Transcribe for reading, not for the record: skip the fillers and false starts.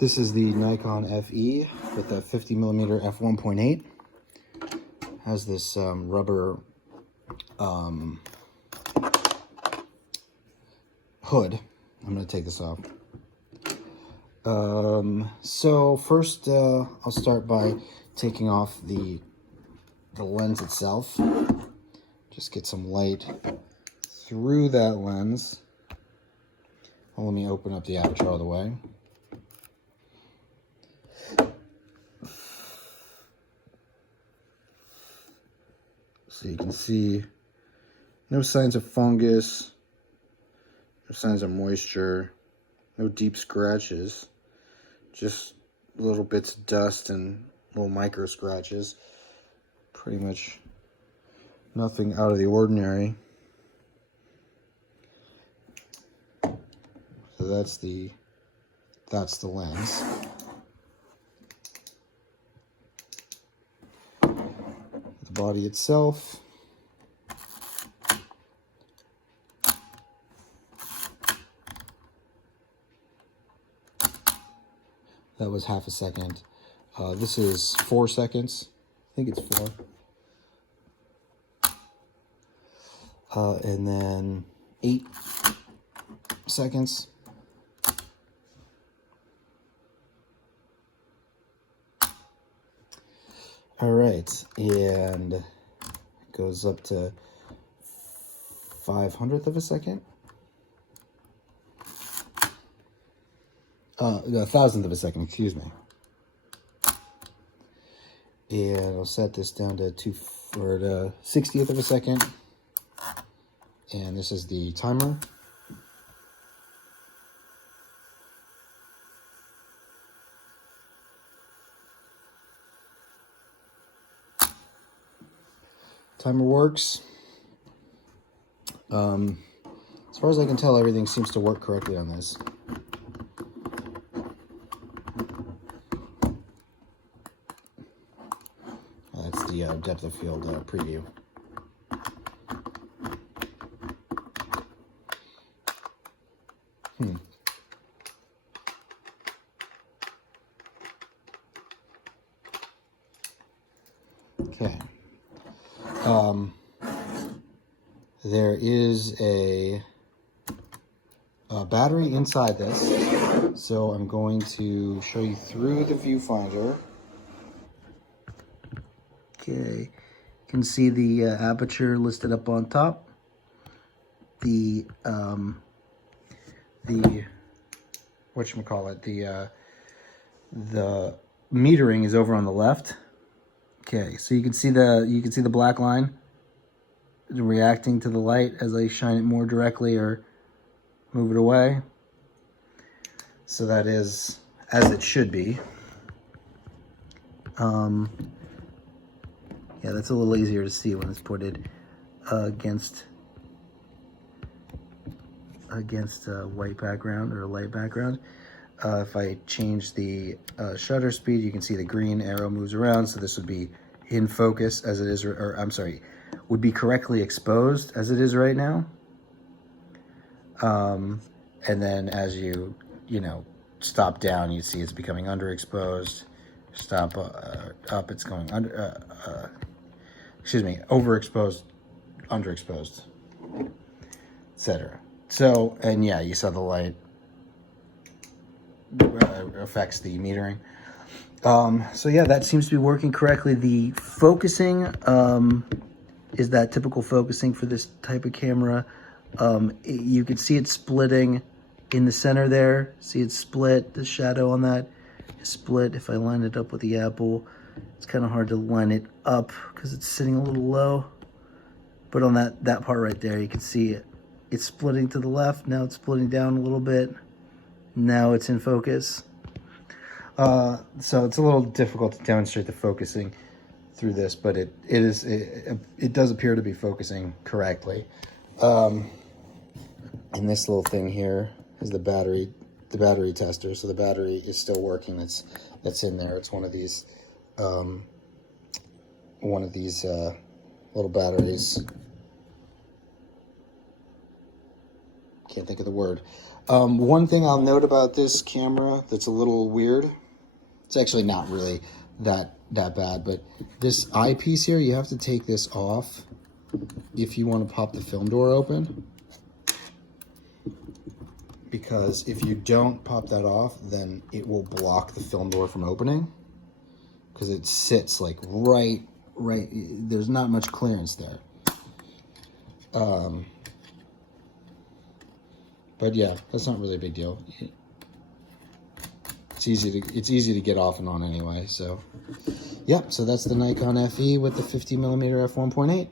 This is the Nikon FE with the 50mm f1.8. Has this rubber hood. I'm going to take this off. So first I'll start by taking off the lens itself. Just get some light through that lens. Well, let me open up the aperture all the way. So you can see no signs of fungus, no signs of moisture, no deep scratches, just little bits of dust and little micro scratches. Pretty much nothing out of the ordinary. So that's the lens. The body itself. That was half a second. This is 4 seconds. I think it's 4. And then 8 seconds. All right, and it goes up to 500th of a second. A 1,000th of a second, excuse me. And I'll set this down to 60th of a second. And this is the timer. Timer works. As far as I can tell, everything seems to work correctly on this. That's the depth of field preview. Okay. There is a battery inside this, so I'm going to show you through the viewfinder. Okay, you can see the aperture listed up on top. The whatchamacallit, the metering is over on the left. Okay, so you can see the black line reacting to the light as I shine it more directly or move it away. So that is as it should be. Yeah, that's a little easier to see when it's pointed against a white background or a light background. If I change the shutter speed, you can see the green arrow moves around, so this would be in focus as it is, or I'm sorry, would be correctly exposed as it is right now. And then as you stop down, you see it's becoming underexposed. Stop up, it's going under, excuse me, overexposed, underexposed, etc. So, and yeah, you saw the light affects the metering. So yeah, that seems to be working correctly. The focusing is that typical focusing for this type of camera. You can see it splitting in the center there. See it split, the shadow on that is split. If I line it up with the apple, it's kind of hard to line it up because it's sitting a little low. But on that part right there, you can see it. It's splitting to the left. Now it's splitting down a little bit. Now it's in focus. So it's a little difficult to demonstrate the focusing through this, but it does appear to be focusing correctly. And this little thing here is the battery tester. So the battery is still working. That's in there. It's one of these little batteries. Can't think of the word. One thing I'll note about this camera that's a little weird, it's actually not really that bad, but this eyepiece here, you have to take this off if you want to pop the film door open. Because if you don't pop that off, then it will block the film door from opening. Because it sits like right, there's not much clearance there. But yeah, that's not really a big deal. It's easy to get off and on anyway. So yeah, so that's the Nikon FE with the 50mm f1.8.